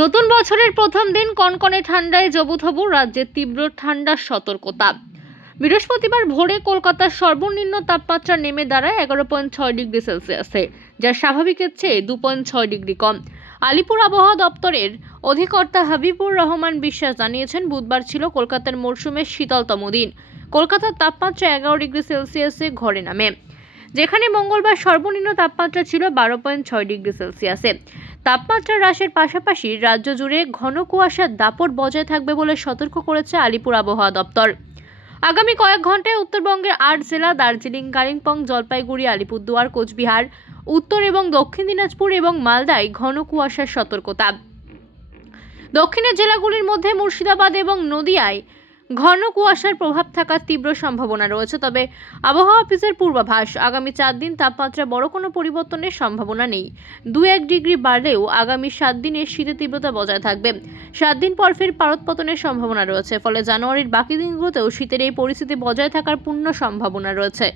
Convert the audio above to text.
নতুন বছরের প্রথম দিন কনকনে ঠান্ডায় জবুথবু রাজ্যের তীব্র ঠান্ডার সতর্কতা। বৃহস্পতিবার ভোরে কলকাতার সর্বনিম্ন তাপমাত্রা নেমে দাঁড়ায় এগারো পয়েন্ট ছয় ডিগ্রি সেলসিয়াসে, যা স্বাভাবিকের চেয়ে দু পয়েন্ট ছয় ডিগ্রি কম। আলিপুর আবহাওয়া দপ্তরের অধিকর্তা হাবিবুর রহমান বিশ্বাস জানিয়েছেন, বুধবার ছিল কলকাতার মরশুমের শীতলতম দিন। কলকাতার তাপমাত্রা এগারো ডিগ্রি সেলসিয়াসে ঘরে নামে। যেখানে মঙ্গলবার সর্বনিম্ন তাপমাত্রা ছিল বারো পয়েন্ট ছয় ডিগ্রি সেলসিয়াসে। তাপমাত্রা হ্রাসের পাশাপাশি রাজ্য জুড়ে ঘন কুয়াশার দাপট বজায় থাকবে বলে সতর্ক করেছে আলিপুর আবহাওয়া দপ্তর। আগামী কয়েক ঘন্টায় উত্তরবঙ্গের আট জেলা, দার্জিলিং, কালিম্পং, জলপাইগুড়ি, আলিপুরদুয়ার, কোচবিহার, উত্তর এবং দক্ষিণ দিনাজপুর এবং মালদায় ঘন কুয়াশার সতর্কতা। দক্ষিণের জেলাগুলির মধ্যে মুর্শিদাবাদ এবং নদিয়ায় ঘন কুয়াশার প্রভাব থাকার তীব্র সম্ভাবনা রয়েছে, তবে আবহাওয়া অফিসের পূর্বাভাস, আগামী চার দিন তাপমাত্রা বড় কোনো পরিবর্তনের সম্ভাবনা নেই। দু এক ডিগ্রি বাড়লেও আগামী সাত দিনে শীতের তীব্রতা বজায় থাকবে। সাত দিন পর ফের পারদপতনের সম্ভাবনা রয়েছে, ফলে জানুয়ারির বাকি দিনগুলোতেও শীতের এই পরিস্থিতি বজায় থাকার পূর্ণ সম্ভাবনা রয়েছে।